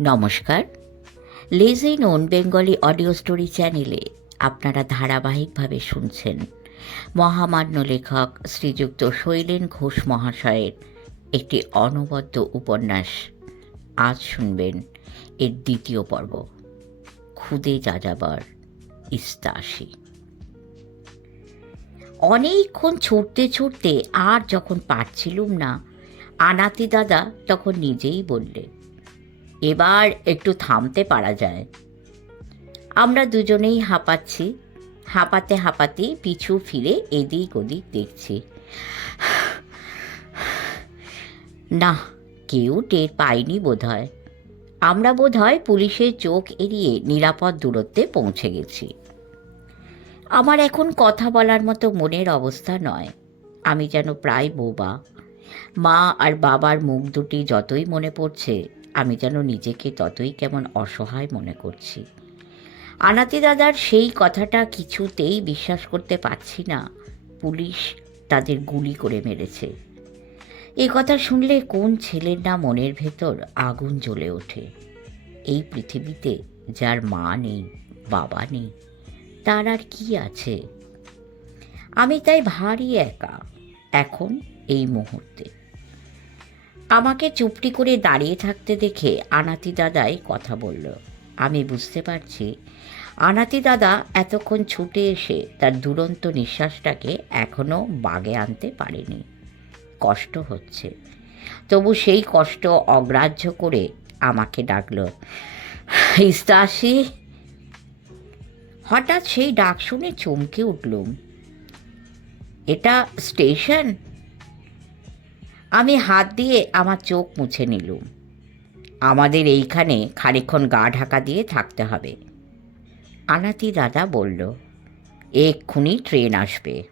নমস্কার। Lazy non Bengali audio story চ্যানেলে আপনারা ধারাবাহিকভাবে শুনছেন মহামান্য লেখক শ্রীযুক্ত শৈলেন ঘোষ মহাশয়ের একটি অনবদ্য উপন্যাস। আজ শুনবেন এর দ্বিতীয় পর্ব, খুদে যাযাবার ইস্তাসি। অনেকক্ষণ ছুটতে ছুটতে আর যখন পারছিলুম না, আনাতি দাদা তখন নিজেই বললে এবার একটু থামতে পারা যায়। আমরা দুজনেই হাঁপাচ্ছি। হাঁপাতে হাঁপাতে পিছু ফিরে এদিক ওদিক দেখছি। না, কেউ টের পায়নি বোধহয়। আমরা বোধহয় পুলিশের চোখ এড়িয়ে নিরাপদ দূরত্বে পৌঁছে গেছি। আমার এখন কথা বলার মতো মনের অবস্থা নয়। আমি যেন প্রায় বোবা। মা আর বাবার মুখ দুটি যতই মনে পড়ছে আমি যেন নিজেকে ততই কেমন অসহায় মনে করছি। আনাতি দাদার সেই কথাটা কিছুতেই বিশ্বাস করতে পারছি না। পুলিশ তাদের গুলি করে মেরেছে। এ কথা শুনলে কোন ছেলের না মনের ভেতর আগুন জ্বলে ওঠে। এই পৃথিবীতে যার মা নেই, বাবা নেই, তার আর কি আছে? আমি তাই ভারী একা এখন এই মুহূর্তে। আমাকে চুপটি করে দাঁড়িয়ে থাকতে দেখে আনাতি দাদাই কথা বলল। আমি বুঝতে পারছি। আনাতি দাদা এতক্ষণ ছুটে এসে তার দুরন্ত নিঃশ্বাসটাকে এখনও বাগে আনতে পারেনি। কষ্ট হচ্ছে। তবু সেই কষ্ট অগ্রাহ্য করে আমাকে ডাকলো ইস্তাসি হঠাৎ সেই ডাক শুনে চমকে উঠলুম। এটা স্টেশন? আমি হাত দিয়ে আমার চোখ মুছে নিলুম। আমাদের এইখানে খানিক্ষণ গা ঢাকা দিয়ে থাকতে হবে। আনাতি দাদা বলল, এক্ষুনি ট্রেন আসবে।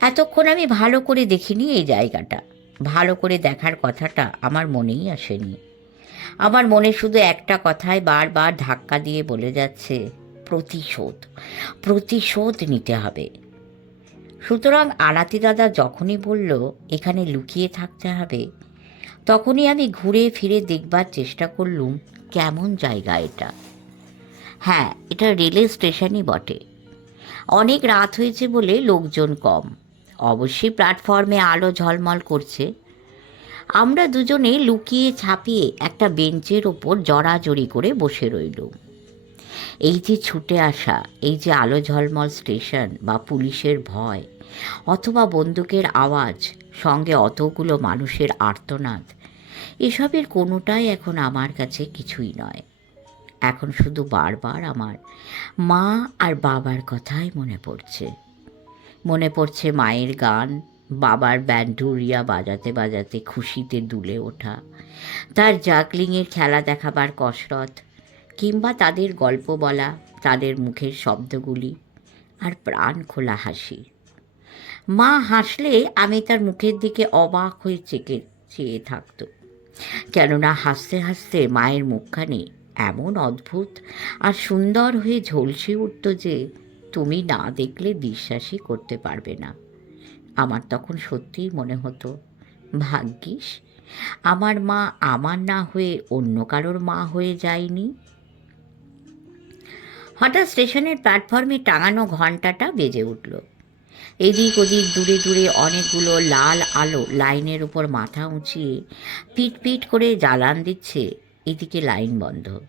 এতক্ষণ আমি ভালো করে দেখিনি এই জায়গাটা। ভালো করে দেখার কথাটা আমার মনেই আসেনি। আমার মনে শুধু একটা কথায় বারবার ধাক্কা দিয়ে বলে যাচ্ছে, প্রতিশোধ প্রতিশোধ নিতে হবে। সুতরাং আনাতি দাদা যখনই বলল, এখানে লুকিয়ে থাকতে হবে, তখনই আমি ঘুরে ফিরে দেখবার চেষ্টা করলুম, কেমন জায়গা এটা? হ্যাঁ এটা রেলের স্টেশনই বটে। অনেক রাত হয়েছে বলে লোকজন কম। অবশ্যই প্ল্যাটফর্মে আলো ঝলমল করছে। আমরা দুজনে লুকিয়ে ছাপিয়ে একটা বেঞ্চের ওপর জড়াজড়ি করে বসে রইলুম। এই যে ছুটে আসা, এই যে আলো ঝলমল স্টেশন বা পুলিশের ভয় অথবা বন্দুকের আওয়াজ, সঙ্গে অতগুলো মানুষের আর্তনাদ। এসবের কোনোটাই এখন আমার কাছে কিছুই নয়। এখন শুধু বারবার আমার মা আর বাবার কথাই মনে পড়ছে। মনে পড়ছে মায়ের গান, বাবার ব্যান্ডুরিয়া বাজাতে বাজাতে খুশিতে দুলে ওঠা। তার জাগলিংয়ের খেলা দেখাবার কসরত, কিংবা তাদের গল্প বলা, তাদের মুখের শব্দগুলি, আর প্রাণ খোলা হাসি। মা হাসলে আমি তার মুখের দিকে অবাক হয়ে চেকে, চেয়ে থাকতো। কেননা হাসতে হাসতে মায়ের মুখখানি এমন অদ্ভুত আর সুন্দর হয়ে ঝলসে উঠত যে তুমি না দেখলে বিশ্বাসই করতে পারবে না। আমার তখন সত্যিই মনে হতো, ভাগ্যিস, আমার মা আমার না হয়ে অন্য কারোর মা হয়ে যায়নি। হঠাৎ স্টেশনের প্ল্যাটফর্মে টাঙানো ঘন্টাটা বেজে উঠল। এদিক ওদিক দূরে দূরে অনেকগুলো লাল আলো লাইনের উপর মাথা উঁচিয়ে পিট পিট করে জ্বালান দিচ্ছে। এদিকে লাইন বন্ধ।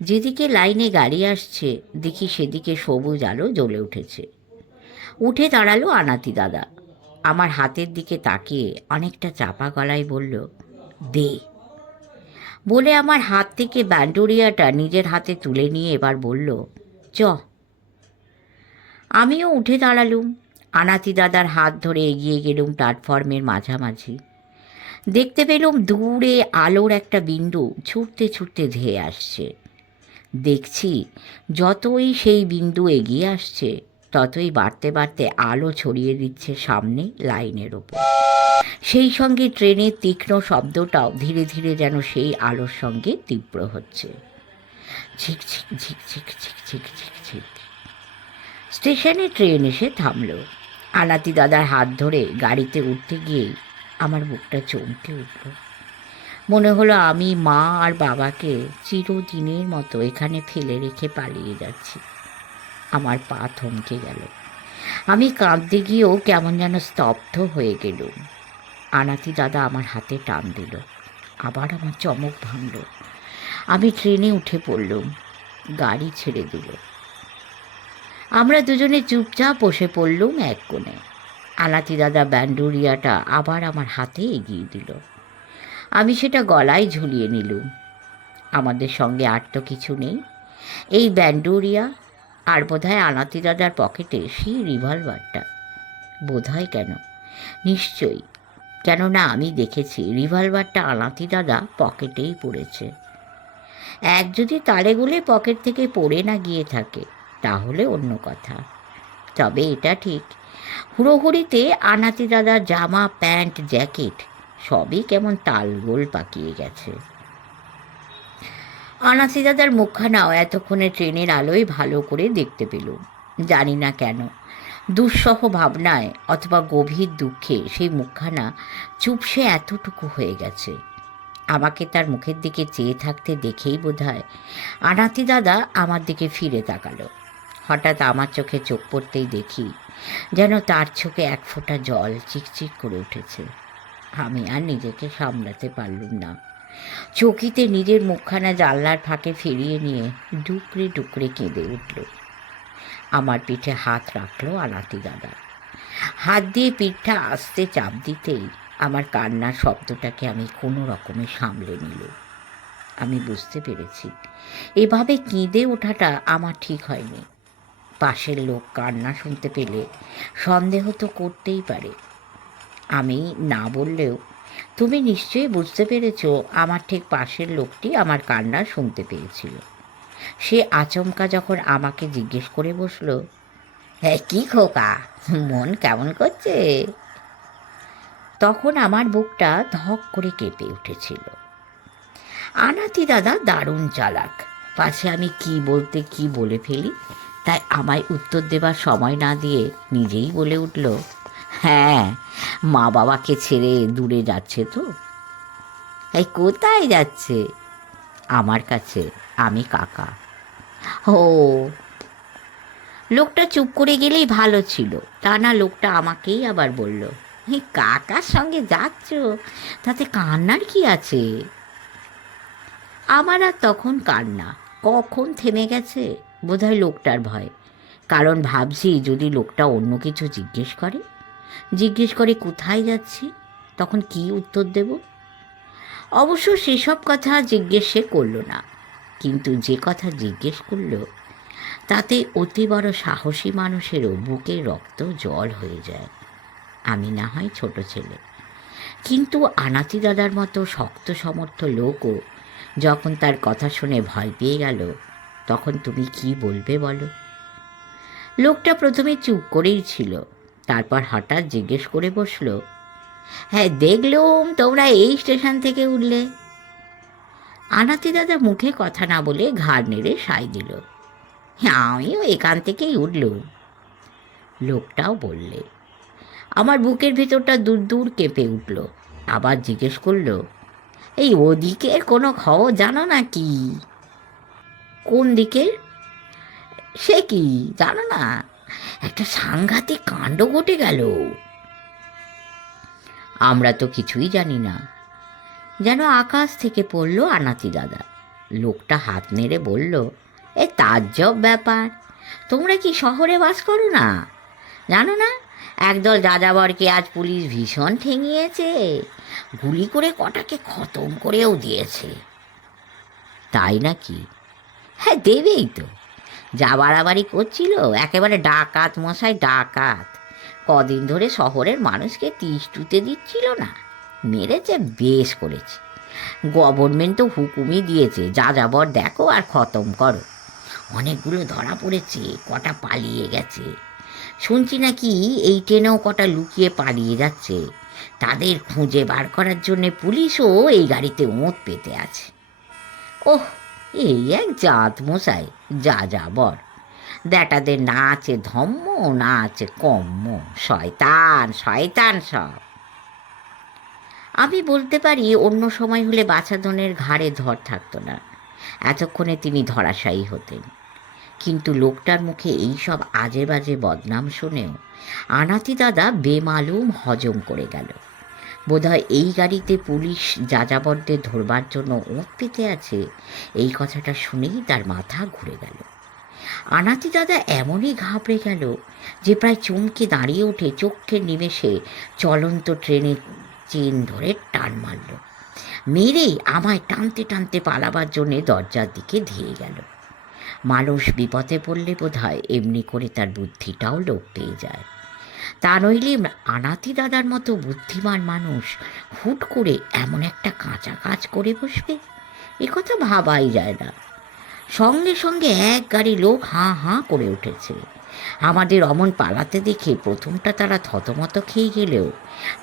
যেদিকে লাইনে গাড়ি আসছে, দেখি সেদিকে সবুজ আলো জ্বলে উঠেছে। উঠে দাঁড়াল আনাতি দাদা। আমার হাতের দিকে তাকিয়ে অনেকটা চাপা গলায় বলল, দে। বলে আমার হাত থেকে ব্যান্ডোরিয়াটা নিজের হাতে তুলে নিয়ে এবার বলল, চ। আমিও উঠে দাঁড়ালুম। আনাতি দাদার হাত ধরে এগিয়ে গেলুম প্ল্যাটফর্মের মাঝামাঝি। দেখতে পেলুম দূরে আলোর একটা বিন্দু ছুটতে ছুটতে ধেয়ে আসছে। দেখছি যতই সেই বিন্দু এগিয়ে আসছে, ততই বাড়তে বাড়তে আলো ছড়িয়ে দিচ্ছে সামনে লাইনের ওপর। সেই সঙ্গে ট্রেনের তীক্ষ্ণ শব্দটাও ধীরে ধীরে যেন সেই আলোর সঙ্গে তীব্র হচ্ছে। ঝিকঝিক ঝিকঝিক ঝিকঝিক ঝিক স্টেশনে ট্রেন এসে থামল। আনাতি দাদার হাত ধরে গাড়িতে উঠতে গিয়েই আমার বুকটা চমকে উঠল। মনে হলো আমি মা আর বাবাকে চিরদিনের মতো এখানে ফেলে রেখে পালিয়ে যাচ্ছি। আমার পা থমকে গেল। আমি কাঁদতে গিয়েও কেমন যেন স্তব্ধ হয়ে গেলুম। আনাতি দাদা আমার হাতে টান দিল। আবার আমার চমক ভাঙল। আমি ট্রেনে উঠে পড়লুম। গাড়ি ছেড়ে দিল। আমরা দুজনে চুপচাপ বসে পড়লুম এক কোণে। আনাতি দাদা ব্যান্ডুরিয়াটা আবার আমার হাতে এগিয়ে দিল। আমি সেটা গলায় ঝুলিয়ে নিলুম। আমাদের সঙ্গে আর তো কিছু নেই। এই ব্যান্ডুরিয়া আর বোধহয় আনাতি দাদার পকেটে সেই রিভলভারটা। বোধহয় কেন? নিশ্চয়ই। কেননা আমি দেখেছি রিভলভারটা আনাতি দাদা পকেটেই পড়েছে। এক যদি তালে গুলে পকেট থেকে পড়ে না গিয়ে থাকে তাহলে অন্য কথা। তবে এটা ঠিক। হুড়োহুড়িতে আনাতি দাদার জামা, প্যান্ট, জ্যাকেট সবই কেমন তালগোল পাকিয়ে গেছে। আনাসি দাদার মুখখানাও এতক্ষণে ট্রেনের আলোয় ভালো করে দেখতে পেলুম জানি না কেন, দুঃসহ ভাবনায় অথবা গভীর দুঃখে সেই মুখখানা চুপসে এতটুকু হয়ে গেছে। আমাকে তার মুখের দিকে চেয়ে থাকতে দেখেই বোধ হয় আনাতি দাদা আমার দিকে ফিরে তাকালো। হঠাৎ আমার চোখে চোখ পড়তেই দেখি যেন তার চোখে এক ফোঁটা জল চিকচিক করে উঠেছে। আমি আর নিজেকে সামলাতে পারলুম না। চকিতে নিজের মুখখানা জানলার ফাঁকে ফিরিয়ে নিয়ে ডুকরে ডুকরে কেঁদে উঠল। আমার পিঠে হাত রাখল আনাতি দাদা। হাত দিয়ে পিঠটা আস্তে চাপ দিতেই আমার কান্নার শব্দটাকে আমি কোনো রকমে সামলে নিল। আমি বুঝতে পেরেছি। এভাবে কেঁদে ওঠাটা আমার ঠিক হয়নি। পাশের লোক কান্না শুনতে পেলে সন্দেহ তো করতেই পারে। আমি না বললেও, তুমি নিশ্চয়ই বুঝতে পেরেছ, আমার ঠিক পাশের লোকটি আমার কান্না শুনতে পেয়েছিল। সে আচমকা যখন আমাকে জিজ্ঞেস করে বসল হ্যাঁ কী খোকা, মন কেমন করছে? তখন আমার বুকটা ধক করে কেঁপে উঠেছিল। আনাতি দাদা, দারুণ চালাক, পাছে আমি কি বলতে কি বলে ফেলি? তাই আমায় উত্তর দেবার সময় না দিয়ে নিজেই বলে উঠল হ্যাঁ মা বাবাকে ছেড়ে দূরে যাচ্ছে তো। এই কোথায় যাচ্ছে? আমার কাছে, আমি কাকা। ও। লোকটা চুপ করে গেলেই ভালো ছিল, তা না লোকটা আমাকেই আবার বলল, এই কাকার সঙ্গে যাচ্ছ? তাতে কান্নার কি আছে? আমার আর তখন কান্না, কখন থেমে গেছে? বোধহয় লোকটার ভয়। কারণ ভাবছি যদি লোকটা অন্য কিছু জিজ্ঞেস করে জিজ্ঞেস করে কোথায় যাচ্ছি, তখন কি উত্তর দেব? অবশ্য সেসব কথা জিজ্ঞেস করল না। কিন্তু যে কথা জিজ্ঞেস করল, তাতে অতি বড় সাহসী মানুষেরও বুকে রক্ত জল হয়ে যায়। আমি না হয় ছোট ছেলে। কিন্তু আনাতি দাদার মতো শক্ত, সমর্থ লোকও যখন তার কথা শুনে ভয় পেয়ে গেল তখন তুমি কি বলবে বলো? লোকটা প্রথমে চুপ করেই ছিল, তারপর হঠাৎ জিজ্ঞেস করে বসল হ্যাঁ দেখলুম তোমরা এই স্টেশন থেকে উঠলে? আনাতি দাদা মুখে কথা না বলে ঘাড় নেড়ে সাই দিল হ্যাঁ আমিও এখান থেকেই উঠলুম। লোকটাও বললে, আমার বুকের ভেতরটা দূর দূর কেঁপে উঠল। আবার জিজ্ঞেস করল, এই ওদিকের কোনো খবর জানো না কি কোন দিকে সে কি, জানো না? একটা সাংঘাতিক কাণ্ড ঘটে গেল। আমরা তো কিছুই জানি না। যেন আকাশ থেকে পড়ল আনাতি দাদা। লোকটা হাত নেড়ে বলল, এ তাজ্জব ব্যাপার। তোমরা কি শহরে বাস করো না? জানো না, একদল যাযাবরকে আজ পুলিশ ভীষণ ঠেঙিয়েছে। গুলি করে কটাকে খতম করেও দিয়েছে। তাই নাকি? হ্যাঁ দেবেই তো। যা বাড়াবাড়ি করছিল, একেবারে ডাকাত মশাই ডাকাত। কদিন ধরে শহরের মানুষকে তিষ্টুতে দিচ্ছিল না, মেরেছে বেশ করেছে। গভর্নমেন্ট তো হুকুমই দিয়েছে, যা যাবর দেখো আর খতম করো। অনেকগুলো ধরা পড়েছে, কটা পালিয়ে গেছে। শুনছি নাকি এই ট্রেনেও কটা লুকিয়ে পালিয়ে যাচ্ছে। তাদের খুঁজে বার করার জন্যে পুলিশও এই গাড়িতে ওঁত পেতে আছে। ওহ এই এক জাত মশাই, যা যা বর। ব্যাটাদের না আছে ধম্ম, না আছে কম্ম। শয়তান শয়তান সব। আমি বলতে পারি, অন্য সময় হলে বাছাধনের ঘাড়ে ধর থাকতো না। এতক্ষণে তিনি ধরাশায়ী হতেন। কিন্তু লোকটার মুখে এই সব আজে বাজে বদনাম শুনেও আনাতি দাদা বেমালুম হজম করে গেল। বোধহয় এই গাড়িতে পুলিশ যাযাবরদের ধরবার জন্য ওঁত পেতে আছে। এই কথাটা শুনেই তার মাথা ঘুরে গেল। আনাতি দাদা এমনই ঘাবড়ে গেল যে প্রায় চমকে দাঁড়িয়ে উঠে চোখের নিমেষে চলন্ত ট্রেনের চেন ধরে টান মারল। মেরেই আমায় টানতে টানতে পালাবার জন্যে দরজার দিকে ধেয়ে গেল। মানুষ বিপদে পড়লে বোধ হয় এমনি করে তার বুদ্ধিটাও লোপ পেয়ে যায়। তা নইলে আনাতি দাদার মতো বুদ্ধিমান মানুষ হুট করে এমন একটা কাঁচা কাজ করে বসবে? এ কথা ভাবাই যায় না। সঙ্গে সঙ্গে এক গাড়ি লোক হাঁ হাঁ করে উঠেছে। আমাদের অমন পালাতে দেখে প্রথমটা তারা থতমত খেয়ে গেলেও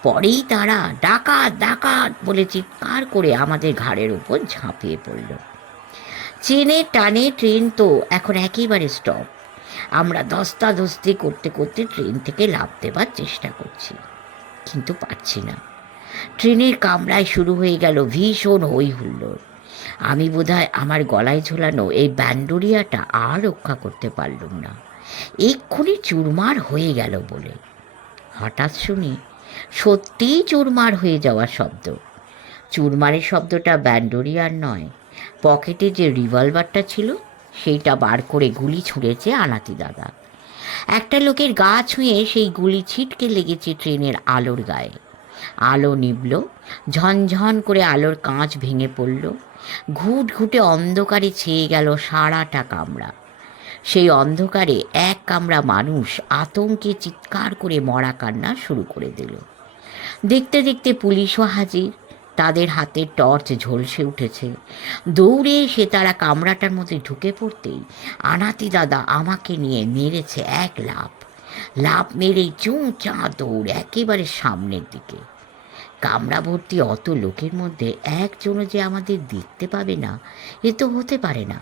পরেই তারা ডাকাত ডাকাত বলে চিৎকার করে আমাদের ঘাড়ের উপর ঝাঁপিয়ে পড়ল। চেনে টানে ট্রেন তো এখন একেবারে স্টপ আমরা ধস্তাধস্তি করতে করতে ট্রেন থেকে লাভ দেবার চেষ্টা করছি, কিন্তু পারছি না। ট্রেনের কামরায় শুরু হয়ে গেল ভীষণ হই হুল্লোড় আমি বোধহয় আমার গলায় ঝোলানো এই ব্যান্ডোরিয়াটা আর রক্ষা করতে পারলুম না। এক্ষুনি চুরমার হয়ে গেল বলে। হঠাৎ শুনি, সত্যিই চুরমার হয়ে যাওয়ার শব্দ। চুরমারের শব্দটা ব্যান্ডোরিয়ার নয়, পকেটে যে রিভলভারটা ছিল সেইটা বার করে গুলি ছুঁড়েছে আনাতি দাদা। একটা লোকের গা ছুঁয়ে সেই গুলি ছিটকে লেগেছে ট্রেনের আলোর গায়ে। আলো নিবল ঝনঝন করে আলোর কাঁচ ভেঙে পড়ল। ঘুট ঘুটে অন্ধকারে ছেয়ে গেল সারাটা কামরা। সেই অন্ধকারে এক কামরা মানুষ আতঙ্কে চিৎকার করে মরা কান্না শুরু করে দিল। দেখতে দেখতে পুলিশও হাজির তাদের হাতে টর্চ ঝলসে উঠেছে। দৌড়ে এসে তারা কামরাটার মধ্যে ঢুকে পড়তেই আনাতি দাদা আমাকে নিয়ে মেরেছে এক লাভ লাভ মেরে চুঁ চা দৌড় একেবারে সামনের দিকে। কামরা ভর্তি অত লোকের মধ্যে একজনও যে আমাদের দেখতে পাবে না, এ তো হতে পারে না।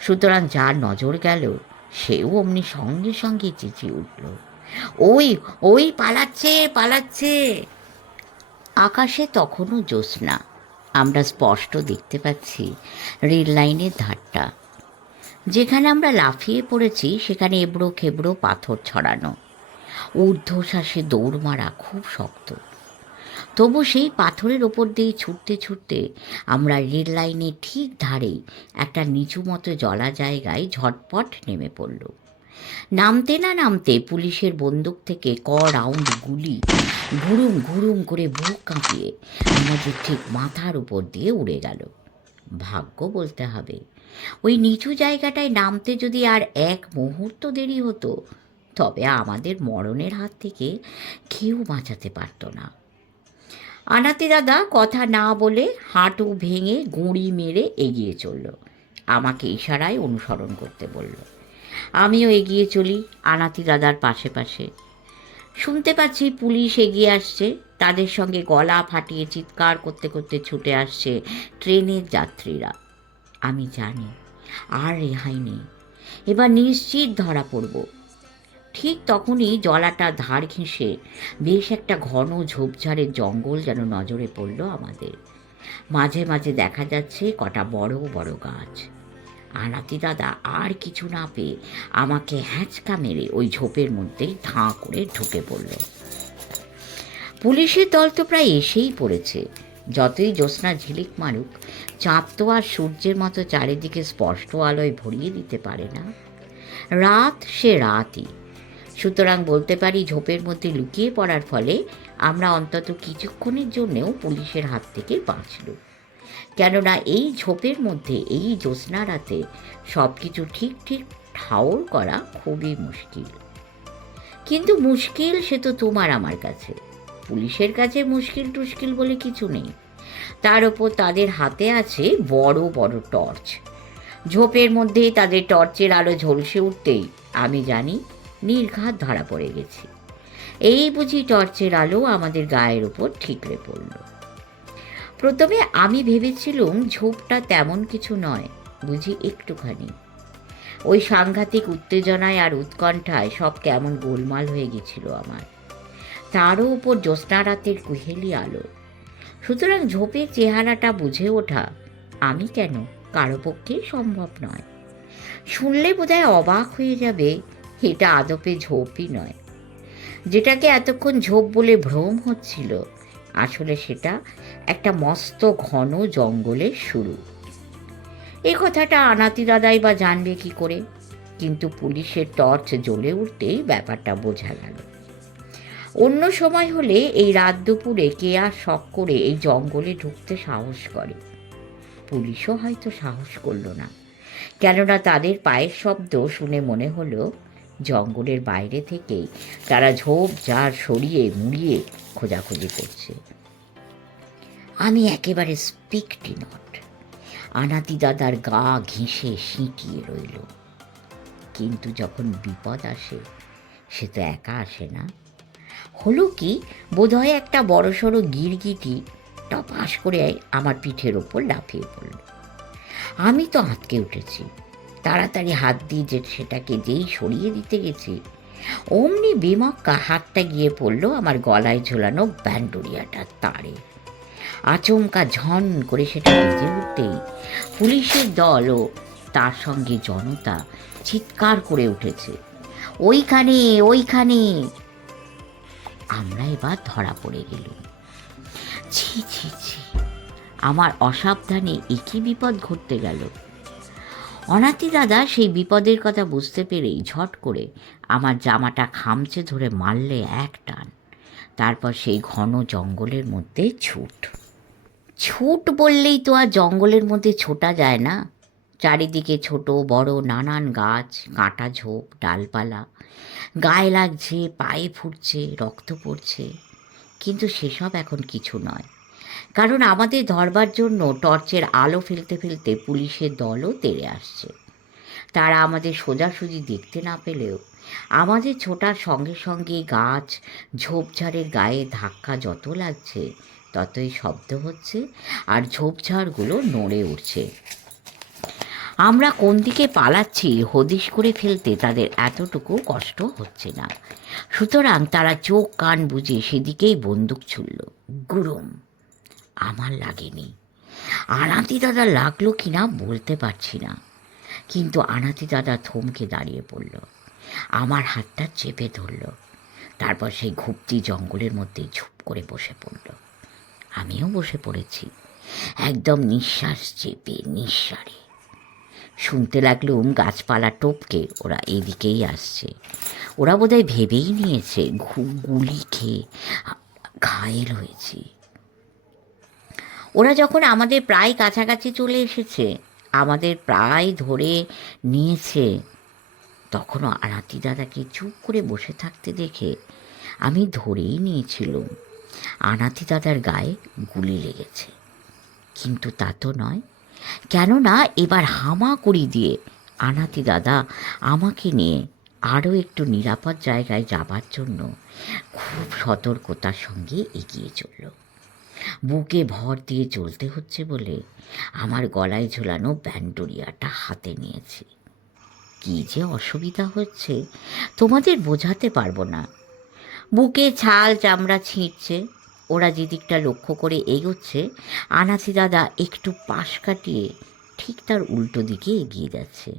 সুতরাং যার নজর গেল, সেও অমনি সঙ্গে সঙ্গে চেঁচিয়ে উঠল। ওই ওই পালাচ্ছে পালাচ্ছে! আকাশে তখনও জ্যোৎস্না। আমরা স্পষ্ট দেখতে পাচ্ছি রেল লাইনের ধারটা। যেখানে আমরা লাফিয়ে পড়েছি, সেখানে এবড়ো খেবড়ো পাথর ছড়ানো। ঊর্ধ্বশ্বাসে দৌড় মারা খুব শক্ত। তবু সেই পাথরের ওপর দিয়ে ছুটতে ছুটতে আমরা রেল লাইনের ঠিক ধারেই একটা নিচু মতো জলা জায়গায় ঝটপট নেমে পড়ল। নামতে না নামতে পুলিশের বন্দুক থেকে ক রাউন্ড গুলি ঘুরুম ঘুরুম করে বুক কাঁপিয়ে আমাদের ঠিক মাথার উপর দিয়ে উড়ে গেল। ভাগ্য বলতে হবে, ওই নিচু জায়গাটায় নামতে যদি আর এক মুহূর্ত দেরি হতো, তবে আমাদের মরণের হাত থেকে কেউ বাঁচাতে পারতো না। আনাতি দাদা কথা না বলে হাঁটু ভেঙে গুঁড়ি মেরে এগিয়ে চলল। আমাকে ইশারায় অনুসরণ করতে বলল, আমিও এগিয়ে চলি আনাতি দাদার পাশে পাশে। শুনতে পাচ্ছি পুলিশ এগিয়ে আসছে। তাদের সঙ্গে গলা ফাটিয়ে চিৎকার করতে করতে ছুটে আসছে ট্রেনের যাত্রীরা। আমি জানি, আর রেহাই নেই। এবার নিশ্চিত ধরা পড়ব। ঠিক তখনই জলাটা ধার ঘেঁষে বেশ একটা ঘন ঝোপঝাড়ের জঙ্গল যেন নজরে পড়ল আমাদের। মাঝে মাঝে দেখা যাচ্ছে কটা বড় বড় গাছ। আনাতি দাদা আর কিছু না পেয়ে আমাকে হ্যাঁচকা মেরে ওই ঝোপের মধ্যেই ধাঁ করে ঢুকে পড়ল। পুলিশের দল তো প্রায় এসেই পড়েছে। যতই জ্যোৎস্না ঝিলিক মারুক, চাঁদ তো আর সূর্যের মতো চারিদিকে স্পষ্ট আলোয় ভরিয়ে দিতে পারে না। রাত সে রাতই। সুতরাং বলতে পারি ঝোপের মধ্যে লুকিয়ে পড়ার ফলে আমরা অন্তত কিছুক্ষণের জন্যেও পুলিশের হাত থেকে বাঁচলুম। কেননা এই ঝোপের মধ্যে, এই জ্যোৎস্না রাতে সব কিছু ঠিক ঠিক ঠাউর করা খুবই মুশকিল। কিন্তু মুশকিল সে তো তোমার আমার কাছে। পুলিশের কাছে মুশকিল টুশকিল বলে কিছু নেই। তার ওপর তাদের হাতে আছে বড় বড় টর্চ। ঝোপের মধ্যে তাদের টর্চের আলো ঝলসে উঠতেই আমি জানি নির্ঘাত ধরা পড়ে গেছি। এই বুঝি টর্চের আলো আমাদের গায়ের উপর ঠিকরে পড়ল। প্রথমে আমি ভেবেছিলুম ঝোপটা তেমন কিছু নয়, বুঝি একটুখানি। ওই সাংঘাতিক উত্তেজনায় আর উৎকণ্ঠায় সব কেমন গোলমাল হয়ে গেছিল আমার। তারও উপর জ্যোৎস্না রাতের কুহেলি আলো। সুতরাং ঝোপের চেহারাটা বুঝে ওঠা আমি কেন? কারও পক্ষেই সম্ভব নয়। শুনলে বোধহয় অবাক হয়ে যাবে, এটা আদপে ঝোপই নয়। যেটাকে এতক্ষণ ঝোপ বলে ভ্রম হচ্ছিল আসলে সেটা একটা মস্ত ঘন জঙ্গলের শুরু। এ কথাটা আনাতি দাদাই বা জানবে কি করে? কিন্তু পুলিশের টর্চ জ্বলে উঠতেই ব্যাপারটা বোঝা গেল। অন্য সময় হলে এই রাত দুপুরে কে আর শখ করে এই জঙ্গলে ঢুকতে সাহস করে। পুলিশও হয়তো সাহস করল না। কেননা তাদের পায়ের শব্দ শুনে মনে হলো, জঙ্গলের বাইরে থেকেই তারা ঝোপ ঝাড় সরিয়ে মুড়িয়ে খোঁজাখুঁজি করছে। আমি একেবারে স্পিকটি নট। আনাতি দাদার গা ঘেঁষে সিঁটিয়ে রইল। কিন্তু যখন বিপদ আসে, সে তো একা আসে না। হলো কি, বোধহয় একটা বড়সড় গিরগিটি টপাস করে আমার পিঠের ওপর লাফিয়ে পড়ল। আমি তো আঁতকে উঠেছি। তাড়াতাড়ি হাত দিয়ে যে, সেটাকে যেই সরিয়ে দিতে গেছি অমনি বেমক্কা হাতটা গিয়ে পড়ল আমার গলায় ঝোলানো ব্যান্ডুরিয়াটার তারে। আচমকা ঝন করে সেটা বেজে উঠতেই পুলিশের দল ও তার সঙ্গে জনতা চিৎকার করে উঠেছে। ওইখানে ওইখানে! আমরা এবার ধরা পড়ে গেলুম। ছি ছি ছি। আমার অসাবধানে একই বিপদ ঘটতে গেল। অনাতি দাদা সেই বিপদের কথা বুঝতে পেরেই ঝট করে আমার জামাটা খামচে ধরে মারলে এক টান। তারপর সেই ঘন জঙ্গলের মধ্যে ছুট। ছুট বললেই তো আর জঙ্গলের মধ্যে ছোটা যায় না। চারিদিকে ছোট, বড়, নানান গাছ, কাঁটা ঝোপ, ডালপালা। গায়ে লাগছে, পায়ে ফুটছে, রক্ত পড়ছে। কিন্তু সেসব এখন কিছু নয়। কারণ আমাদের ধরবার জন্য টর্চের আলো ফেলতে ফেলতে পুলিশের দলও তেড়ে আসছে। তারা আমাদের সোজাসুজি দেখতে না পেলেও আমাদের ছোটার সঙ্গে সঙ্গে গাছ ঝোপঝাড়ের গায়ে ধাক্কা যত লাগছে, ততই শব্দ হচ্ছে আর ঝোপঝাড়গুলো নড়ে উঠছে। আমরা কোন দিকে পালাচ্ছি হদিশ করে ফেলতে তাদের এতটুকু কষ্ট হচ্ছে না। সুতরাং তারা চোখ কান বুঝে সেদিকেই বন্দুক ছুড়ল। গুরুম। আমার লাগেনি। আনাতি দাদা লাগল কি না বলতে পারছি না। কিন্তু আনাতি দাদা থমকে দাঁড়িয়ে পড়ল। আমার হাতটা চেপে ধরল। তারপর সেই ঘুপতি জঙ্গলের মধ্যে ঝুপ করে বসে পড়ল। আমিও বসে পড়েছি। একদম নিঃশ্বাস চেপে, নিঃসারে। শুনতে লাগলুম গাছপালা টপকে, ওরা এদিকেই আসছে। ওরা বোধহয় ভেবেই নিয়েছে গুলি খেয়ে ঘায়েল হয়েছি। ওরা যখন আমাদের প্রায় কাছাকাছি চলে এসেছে, আমাদের প্রায় ধরে নিয়েছে। তখনও আনাতি দাদাকে চুপ করে বসে থাকতে দেখে আমি ধরেই নিয়েছিলুম। আনাতি দাদার গায়ে গুলি লেগেছে। কিন্তু তা তো নয়। কেননা এবার হামাকুড়ি দিয়ে আনাতি দাদা আমাকে নিয়ে আরও একটু নিরাপদ জায়গায় যাবার জন্য খুব সতর্কতার সঙ্গে এগিয়ে চলল। বুকে ভর দিয়ে চলতে হচ্ছে বলে আমার গলায় ঝোলানো ব্যান্ডোরিয়াটা হাতে নিয়েছি। কী যে অসুবিধা হচ্ছে, তোমাদের বোঝাতে পারব না। বুকে ছাল চামড়া ছিঁড়ছে, ওরা যেদিকটা লক্ষ্য করে এগোচ্ছে, আনাসি দাদা একটু পাশ কাটিয়ে ঠিক তার উল্টো দিকে এগিয়ে যাচ্ছে।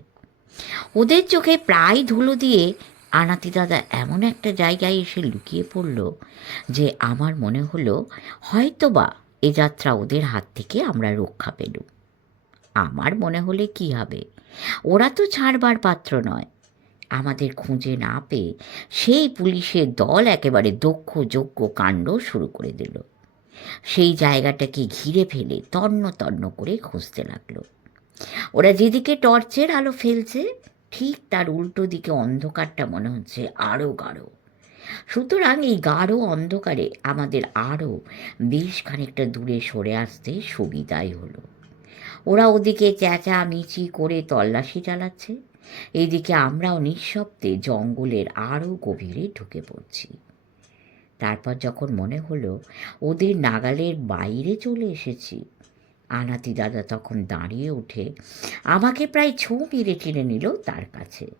ওদের চোখে প্রায় ধুলো দিয়ে আনাতি দাদা এমন একটা জায়গায় এসে লুকিয়ে পড়ল যে আমার মনে হলো হয়তোবা এ যাত্রা ওদের হাত থেকে আমরা রক্ষা পেলুম। আমার মনে হলে কি হবে? ওরা তো ছাড়বার পাত্র নয়। আমাদের খুঁজে না পেয়ে সেই পুলিশের দল একেবারে দক্ষ, যোগ্য কাণ্ড শুরু করে দিল। সেই জায়গাটাকে ঘিরে ফেলে তন্ন তন্ন করে খুঁজতে লাগল। ওরা যেদিকে টর্চের আলো ফেলছে ঠিক তার উল্টো দিকে অন্ধকারটা মনে হচ্ছে আরও গাঢ়। সুতরাং এই গাঢ় অন্ধকারে আমাদের আরও বেশ খানিকটা দূরে সরে আসতে সুবিধাই হলো। ওরা ওদিকে চেঁচা মিচি করে তল্লাশি চালাচ্ছে। এদিকে আমরাও নিঃশব্দে জঙ্গলের আরও গভীরে ঢুকে পড়ছি। তারপর যখন মনে হলো ওদের নাগালের বাইরে চলে এসেছি আনাতি দাদা তখন দাঁড়িয়ে উঠে আমাকে প্রায় ছো মেরে টেনে নিল তার কাছে।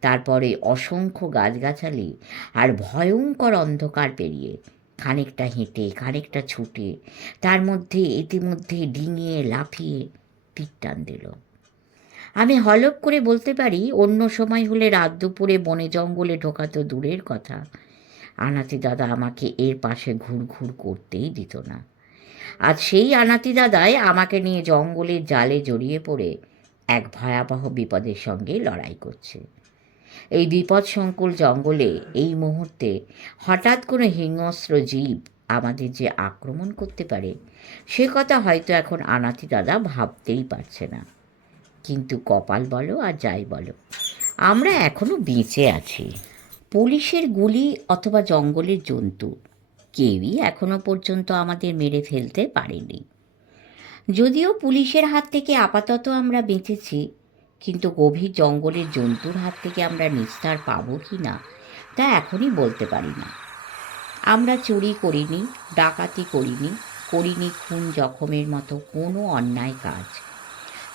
তারপরে অসংখ্য গাছগাছালি আর ভয়ঙ্কর অন্ধকার পেরিয়ে খানিকটা হেঁটে, খানিকটা ছুটে, তার মধ্যে, ইতিমধ্যে ডিঙিয়ে, লাফিয়ে তীর টান দিল। আমি হলপ করে বলতে পারি, অন্য সময় হলে রাত দুপুরে বনে জঙ্গলে ঢোকা তো দূরের কথা। আনাতি দাদা আমাকে এর পাশে ঘুর ঘুর করতেই দিত না। আজ সেই আনাতি দাদাই আমাকে নিয়ে জঙ্গলের জালে জড়িয়ে পড়ে এক ভয়াবহ বিপদের সঙ্গে লড়াই করছে। এই বিপদসংকুল জঙ্গলে এই মুহূর্তে হঠাৎ কোনো হিংস্র জীব আমাদের যে আক্রমণ করতে পারে, সে কথা হয়তো এখন আনাতি দাদা ভাবতেই পারছে না। কিন্তু কপাল বলো আর যাই বলো, আমরা এখনও বেঁচে আছি। পুলিশের গুলি অথবা জঙ্গলের জন্তু কেউই এখনও পর্যন্ত আমাদের মেরে ফেলতে পারেনি। যদিও পুলিশের হাত থেকে আপাতত আমরা বেঁচেছি, কিন্তু গভীর জঙ্গলের জন্তুর হাত থেকে আমরা নিস্তার পাবো কি না, তা এখনই বলতে পারি না। আমরা চুরি করিনি, ডাকাতি করিনি করিনি খুন জখমের মতো কোনো অন্যায় কাজ।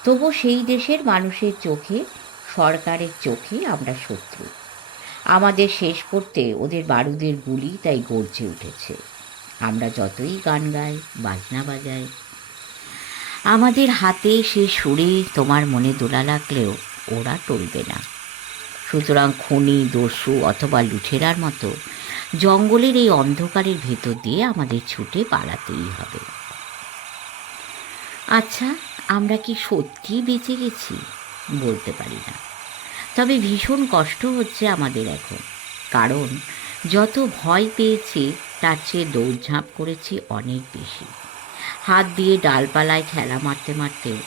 তবু সেই দেশের মানুষের চোখে, সরকারের চোখে আমরা শত্রু। আমাদের শেষ করতে ওদের বারুদের গুলি তাই গর্জে উঠেছে। আমরা যতই গান গাই, বাজনা বাজাই। আমাদের হাতে সে সুরে তোমার মনে দোলা লাগলেও ওরা টলবে না। সুতরাং খনি, দস্যু অথবা লুঠেরার মতো জঙ্গলের এই অন্ধকারের ভেতর দিয়ে আমাদের ছুটে পালাতেই হবে। আচ্ছা আমরা কি সত্যিই বেঁচে গেছি? বলতে পারি না। তবে ভীষণ কষ্ট হচ্ছে আমাদের এখন। কারণ যত ভয় পেয়েছি, তার চেয়ে দৌড়ঝাঁপ করেছি অনেক বেশি। হাত দিয়ে ডালপালায় খেলা মারতে মারতে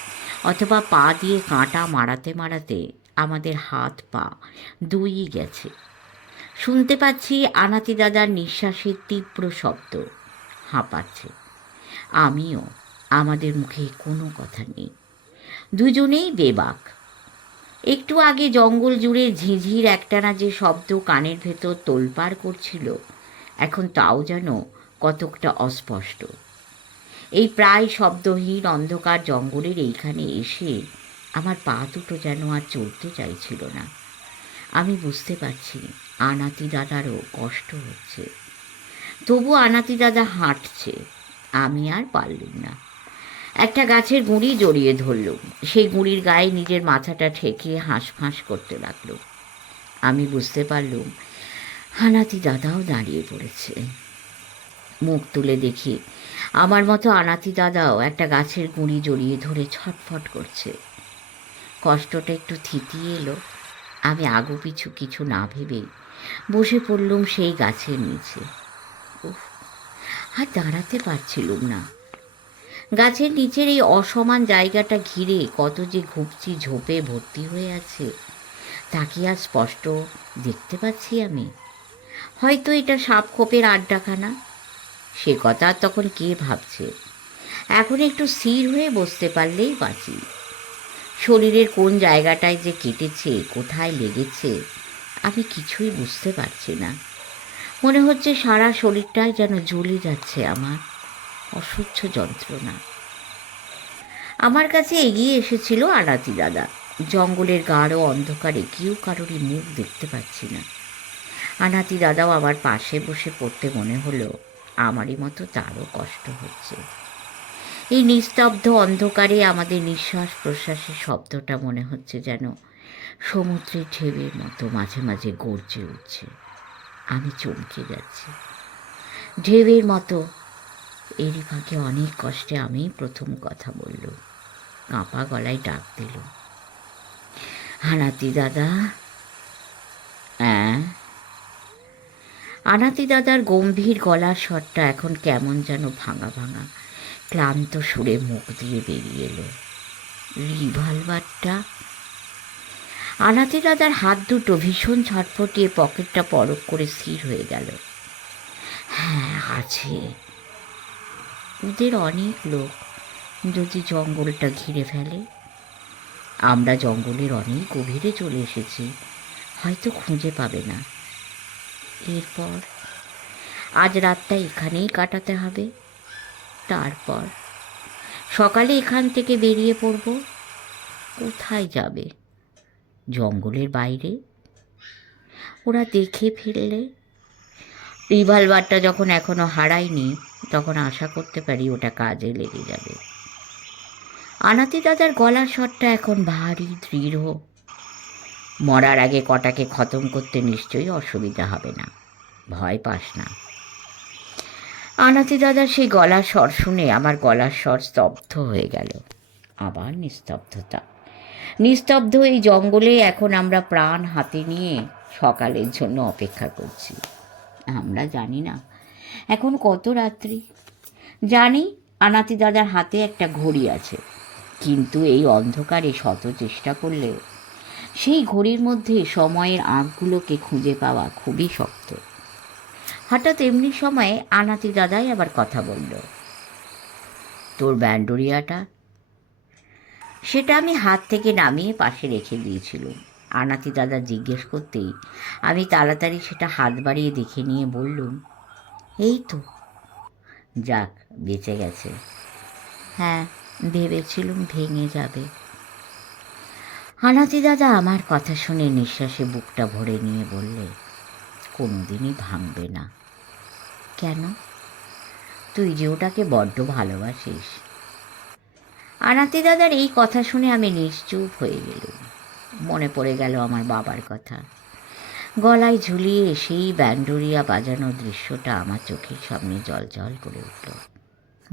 অথবা পা দিয়ে কাঁটা মারাতে মারাতে আমাদের হাত পা দুই গেছে। শুনতে পাচ্ছি আনাতি দাদার নিঃশ্বাসের তীব্র শব্দ হাঁপাচ্ছে। আমিও, আমাদের মুখে কোনো কথা নেই। দুজনেই বেবাক। একটু আগে জঙ্গল জুড়ে ঝিঝির একটানা যে শব্দ কানের ভেতর তোলপাড় করছিল, এখন তাও যেন কতকটা অস্পষ্ট। এই প্রায় শব্দহীন অন্ধকার জঙ্গলের এইখানে এসে আমার পা দুটো যেন আর চলতে চাইছিল না। আমি বুঝতে পারছি আনাতি দাদারও কষ্ট হচ্ছে। তবু আনাতি দাদা হাঁটছে, আমি আর পারলুম না। একটা গাছের গুঁড়ি জড়িয়ে ধরলুম সেই গুঁড়ির গায়ে নিজের মাথাটা ঠেকিয়ে হাঁসফাঁস করতে লাগল। আমি বুঝতে পারলুম, হানাতি দাদাও দাঁড়িয়ে পড়েছে। মুখ তুলে দেখি, আমার মতো আনাতি দাদাও একটা গাছের গুঁড়ি জড়িয়ে ধরে ছটফট করছে। কষ্টটা একটু থিতিয়ে এলো। আমি আগু পিছু কিছু না ভেবেই বসে পড়লুম সেই গাছের নিচে। উফ, আর দাঁড়াতে পারছিলুম না। গাছের নিচের এই অসমান জায়গাটা ঘিরে কত যে ঘুপচি ঝোপে ভর্তি হয়ে আছে, তা কি আর স্পষ্ট দেখতে পাচ্ছি আমি? হয়তো এটা সাপ খোপের আড্ডাখানা। সে কথা তখন কে ভাবছে? এখন একটু স্থির হয়ে বসতে পারলেই বাঁচি। শরীরের কোন জায়গাটায় যে কেটেছে, কোথায় লেগেছে, আমি কিছুই বুঝতে পারছি না। মনে হচ্ছে সারা শরীরটাই যেন জ্বলে যাচ্ছে আমার। অসহ্য যন্ত্রণা। আমার কাছে এগিয়ে এসেছিল আনাতি দাদা। জঙ্গলের গাঢ় অন্ধকারে কেউ কারোরই মুখ দেখতে পাচ্ছি না। আনাতি দাদাও আমার পাশে বসে পড়তে মনে হলো, আমারই মতো তারও কষ্ট হচ্ছে। এই নিস্তব্ধ অন্ধকারে আমাদের নিঃশ্বাস প্রশ্বাসের শব্দটা মনে হচ্ছে যেন সমুদ্রের ঢেউয়ের মতো মাঝে মাঝে গর্জে উঠছে। আমি চমকে যাচ্ছি। ঢেউয়ের মতো এরই ফাঁকে অনেক কষ্টে আমি প্রথম কথা বলল। কাঁপা গলায় ডাক দিল। হানাতি দাদা? হ্যাঁ আনাতি দাদার গম্ভীর গলার স্বরটা এখন কেমন যেন ভাঙা ভাঙা। ক্লান্ত সুরে মুখ দিয়ে বেরিয়ে এলো। রিভলভারটা? আনাতি দাদার হাত দুটো ভীষণ ছটফটিয়ে পকেটটা পরক করে স্থির হয়ে গেল। হ্যাঁ আছে। ওদের অনেক লোক। যদি জঙ্গলটা ঘিরে ফেলে। আমরা জঙ্গলের অনেক গভীরে চলে এসেছি। হয়তো খুঁজে পাবে না। এরপর? আজ রাতটা এখানেই কাটাতে হবে। তারপর? সকালে এখান থেকে বেরিয়ে পড়ব। কোথায় যাবে? জঙ্গলের বাইরে? ওরা দেখে ফেললে। রিভলভারটা যখন এখনও হারায়নি তখন আশা করতে পারি ওটা কাজে লেগে যাবে। আনাতি দাদার গলার স্বরটা এখন ভারী, দৃঢ়। মরার আগে কটাকে খতম করতে নিশ্চয়ই অসুবিধা হবে না। ভয় পাস না। আনাতি দাদার সেই গলার স্বর শুনে আমার গলার স্বর স্তব্ধ হয়ে গেল। আবার নিস্তব্ধতা। নিস্তব্ধ এই জঙ্গলে এখন আমরা প্রাণ হাতে নিয়ে সকালের জন্য অপেক্ষা করছি। আমরা জানি না এখন কত রাত্রি? জানি আনাতি দাদার হাতে একটা ঘড়ি আছে। কিন্তু এই অন্ধকারে শত চেষ্টা করলে সেই ঘড়ির মধ্যে সময়ের আঁকগুলোকে খুঁজে পাওয়া খুবই শক্ত। হঠাৎ এমনি সময়ে আনাতি দাদাই আবার কথা বলল, তোর ব্যান্ডোরিয়াটা? সেটা আমি হাত থেকে নামিয়ে পাশে রেখে দিয়েছিলাম। আনাতি দাদা জিজ্ঞেস করতেই আমি তাড়াতাড়ি সেটা হাত বাড়িয়ে দেখে নিয়ে বললুম এই তো। যাক বেঁচে গেছে। হ্যাঁ ভেবেছিলুম ভেঙে যাবে। আনাতি দাদা আমার কথা শুনে নিঃশ্বাসে বুকটা ভরে নিয়ে বললে কোনোদিনই ভাঙবে না। কেন? তুই যে ওটাকে বড্ড ভালোবাসিস। আনাতি দাদার এই কথা শুনে আমি নিশ্চুপ হয়ে গেলুম। মনে পড়ে গেল আমার বাবার কথা। গলায় ঝুলিয়ে সেই ব্যান্ডোরিয়া বাজানোর দৃশ্যটা আমার চোখের সামনে জল জল করে উঠল।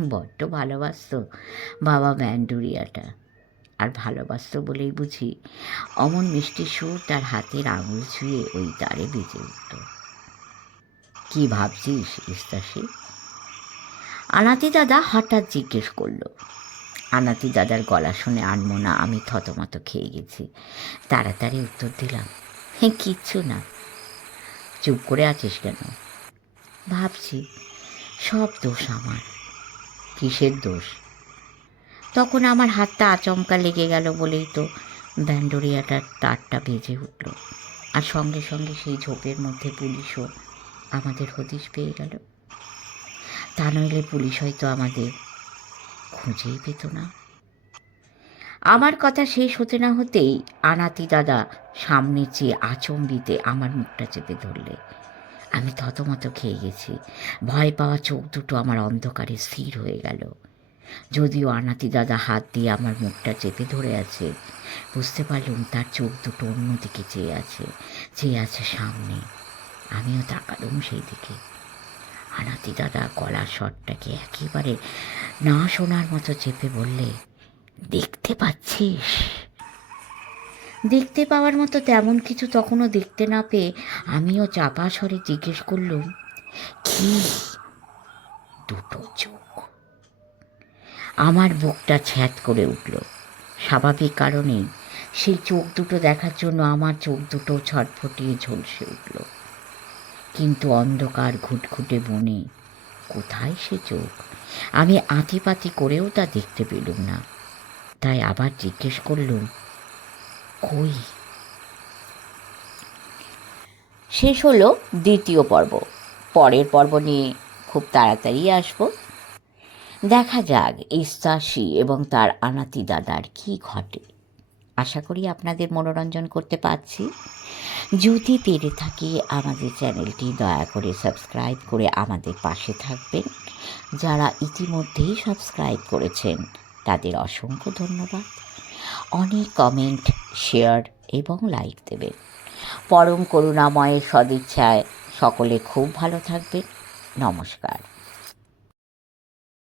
বড্ড ভালোবাসত বাবা ব্যান্ডুরিয়াটা। আর ভালোবাসত বলেই বুঝি অমন মিষ্টি সুর তার হাতের আঙুল ছুঁয়ে ওই তারে বেজে উঠল কি ভাবছিস ইস্তাসি আনাতি দাদা হঠাৎ জিজ্ঞেস করল। আনাতি দাদার গলা শুনে আনমো না আমি থতমত খেয়ে গেছি। তাড়াতাড়ি উত্তর দিলাম হ্যাঁ কিচ্ছু না। চুপ করে আছিস কেন? ভাবছি, সব দোষ আমার। কিসের দোষ? তখন আমার হাতটা আচমকা লেগে গেল বলেই তো ব্যান্ডোরিয়াটার তারটা বেজে উঠল। আর সঙ্গে সঙ্গে সেই ঝোপের মধ্যে পুলিশও আমাদের হদিশ পেয়ে গেল। তা নইলে পুলিশ হয়তো আমাদের খুঁজেই পেত না। আমার কথা শেষ হতে না হতেই আনাতি দাদা সামনে চেয়ে আচম্বিতে আমার মুখটা চেপে ধরলে। আমি থতমত খেয়ে গেছি। ভয় পাওয়া চোখ দুটো আমার অন্ধকারে স্থির হয়ে গেল। যদিও আনাতি দাদা হাত দিয়ে আমার মুখটা চেপে ধরে আছে, বুঝতে পারলুম তার চোখ দুটো অন্যদিকে চেয়ে আছে চেয়ে আছে সামনে। আমিও তাকালুম সেই দিকে। আনাতি দাদা গলার স্বরটাকে একেবারে না শোনার মতো চেপে বললে দেখতে পাচ্ছিস? দেখতে পাওয়ার মতো তেমন কিছু তখনও দেখতে না পেয়ে আমিও চাপা স্বরে জিজ্ঞেস করলুম, কি? দুটো চোখ? আমার বুকটা ছ্যাত করে উঠল। স্বাভাবিক কারণেই সেই চোখ দুটো দেখার জন্য আমার চোখ দুটো ছটফটিয়ে ঝলসে উঠল। কিন্তু অন্ধকার ঘুটঘুটে বনে কোথায় সে চোখ? আমি আঁতিপাতি করেও তা দেখতে পেলুম না। তাই আবার জিজ্ঞেস করলুম, কই? শেষ হলো দ্বিতীয় পর্ব। পরের পর্ব নিয়ে খুব তাড়াতাড়ি আসব। দেখা যাক ইস্তাসি এবং তার আনাতি দাদার কি ঘটে। আশা করি আপনাদের মনোরঞ্জন করতে পারছি। যদি পেরে থাকি আমাদের চ্যানেলটি, দয়া করে সাবস্ক্রাইব করে আমাদের পাশে থাকবেন। যারা ইতিমধ্যেই সাবস্ক্রাইব করেছেন তাদের অসংখ্য ধন্যবাদ। অনেক কমেন্ট শেয়ার এবং লাইক দেবেন। পরম করুণাময়ের সদিচ্ছায় সকলে খুব ভালো থাকবেন। নমস্কার।